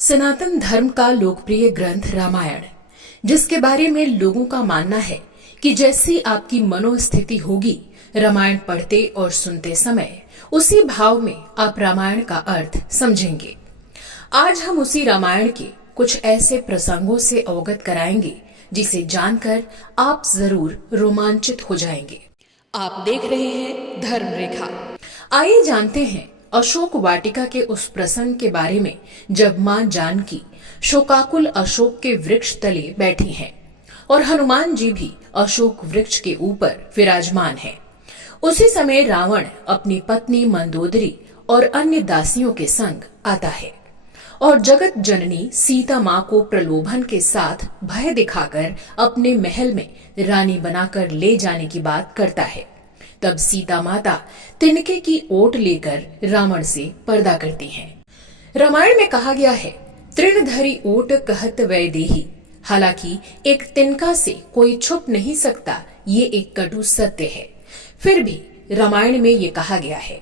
सनातन धर्म का लोकप्रिय ग्रंथ रामायण, जिसके बारे में लोगों का मानना है कि जैसी आपकी मनोस्थिति होगी रामायण पढ़ते और सुनते समय उसी भाव में आप रामायण का अर्थ समझेंगे। आज हम उसी रामायण के कुछ ऐसे प्रसंगों से अवगत कराएंगे जिसे जानकर आप जरूर रोमांचित हो जाएंगे। आप देख रहे हैं धर्म रेखा। आइए जानते हैं अशोक वाटिका के उस प्रसंग के बारे में जब मां जानकी शोकाकुल अशोक के वृक्ष तले बैठी हैं और हनुमान जी भी अशोक वृक्ष के ऊपर विराजमान हैं। उसी समय रावण अपनी पत्नी मंदोदरी और अन्य दासियों के संग आता है और जगत जननी सीता मां को प्रलोभन के साथ भय दिखाकर अपने महल में रानी बनाकर ले जाने की बात करता है। तब सीता माता तिनके की ओट लेकर रावण से पर्दा करती हैं। रामायण में कहा गया है, तृणधरी ओट कहत वैदेही। हालांकि एक तिनका से कोई छुप नहीं सकता, ये एक कटु सत्य है, फिर भी रामायण में ये कहा गया है।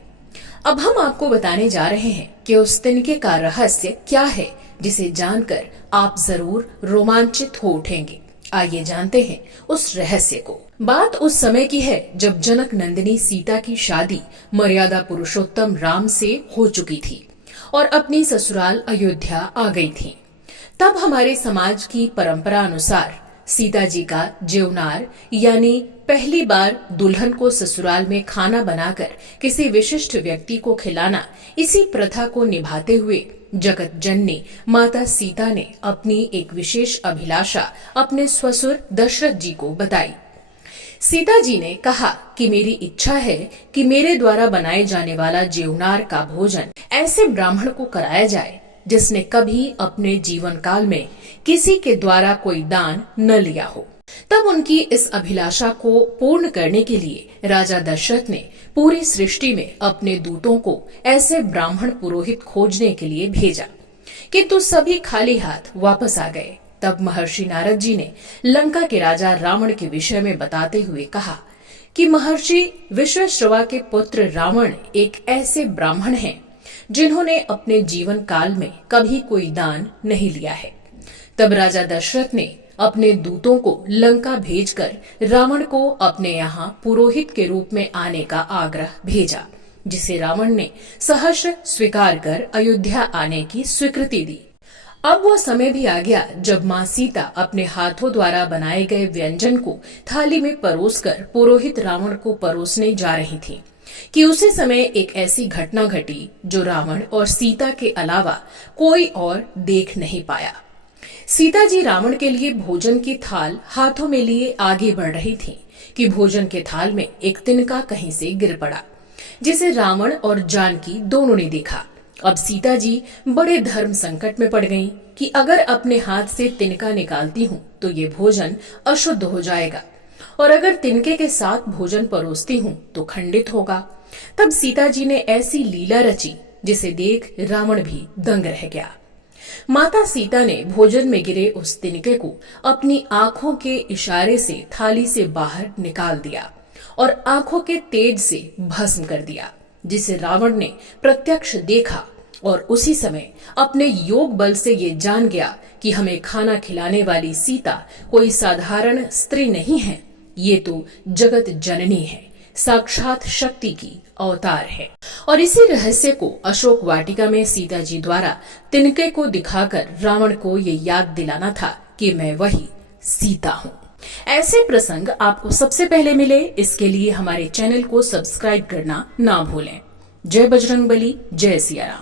अब हम आपको बताने जा रहे हैं कि उस तिनके का रहस्य क्या है, जिसे जानकर आप जरूर रोमांचित हो उठेंगे। आइए जानते हैं उस रहस्य को। बात उस समय की है जब जनक नंदिनी सीता की शादी मर्यादा पुरुषोत्तम राम से हो चुकी थी और अपनी ससुराल अयोध्या आ गई थी। तब हमारे समाज की परंपरा अनुसार सीता जी का जेवनार यानी पहली बार दुल्हन को ससुराल में खाना बनाकर किसी विशिष्ट व्यक्ति को खिलाना, इसी प्रथा को निभाते हुए जगत जननी माता सीता ने अपनी एक विशेष अभिलाषा अपने ससुर दशरथ जी को बताई। सीता जी ने कहा कि मेरी इच्छा है कि मेरे द्वारा बनाए जाने वाला जेवनार का भोजन ऐसे ब्राह्मण को कराया जाए जिसने कभी अपने जीवन काल में किसी के द्वारा कोई दान न लिया हो। तब उनकी इस अभिलाषा को पूर्ण करने के लिए राजा दशरथ ने पूरी सृष्टि में अपने दूतों को ऐसे ब्राह्मण पुरोहित खोजने के लिए भेजा, किंतु सभी खाली हाथ वापस आ गए। तब महर्षि नारद जी ने लंका के राजा रावण के विषय में बताते हुए कहा कि महर्षि विश्वश्रवा के पुत्र रावण एक ऐसे ब्राह्मण हैं जिन्होंने अपने जीवन काल में कभी कोई दान नहीं लिया है। तब राजा दशरथ ने अपने दूतों को लंका भेजकर रावण को अपने यहाँ पुरोहित के रूप में आने का आग्रह भेजा, जिसे रावण ने सहर्ष स्वीकार कर अयोध्या आने की स्वीकृति दी। अब वो समय भी आ गया जब माँ सीता अपने हाथों द्वारा बनाए गए व्यंजन को थाली में परोसकर पुरोहित रावण को परोसने जा रही थी कि उसी समय एक ऐसी घटना घटी जो रावण और सीता के अलावा कोई और देख नहीं पाया। सीता जी रावण के लिए भोजन की थाल हाथों में लिए आगे बढ़ रही थी कि भोजन के थाल में एक तिनका कहीं से गिर पड़ा, जिसे रावण और जानकी दोनों ने देखा। अब सीता जी बड़े धर्म संकट में पड़ गईं कि अगर अपने हाथ से तिनका निकालती हूँ तो ये भोजन अशुद्ध हो जाएगा और अगर तिनके के साथ भोजन परोसती हूँ तो खंडित होगा। तब सीता जी ने ऐसी लीला रची जिसे देख रावण भी दंग रह गया। माता सीता ने भोजन में गिरे उस तिनके को अपनी आंखों के इशारे से थाली से बाहर निकाल दिया और आंखों के तेज से भस्म कर दिया, जिसे रावण ने प्रत्यक्ष देखा और उसी समय अपने योग बल से ये जान गया कि हमें खाना खिलाने वाली सीता कोई साधारण स्त्री नहीं है, ये तो जगत जननी है, साक्षात शक्ति की अवतार है। और इसी रहस्य को अशोक वाटिका में सीता जी द्वारा तिनके को दिखाकर रावण को ये याद दिलाना था कि मैं वही सीता हूँ। ऐसे प्रसंग आपको सबसे पहले मिले, इसके लिए हमारे चैनल को सब्सक्राइब करना ना भूलें। जय बजरंगबली, जय सिया राम।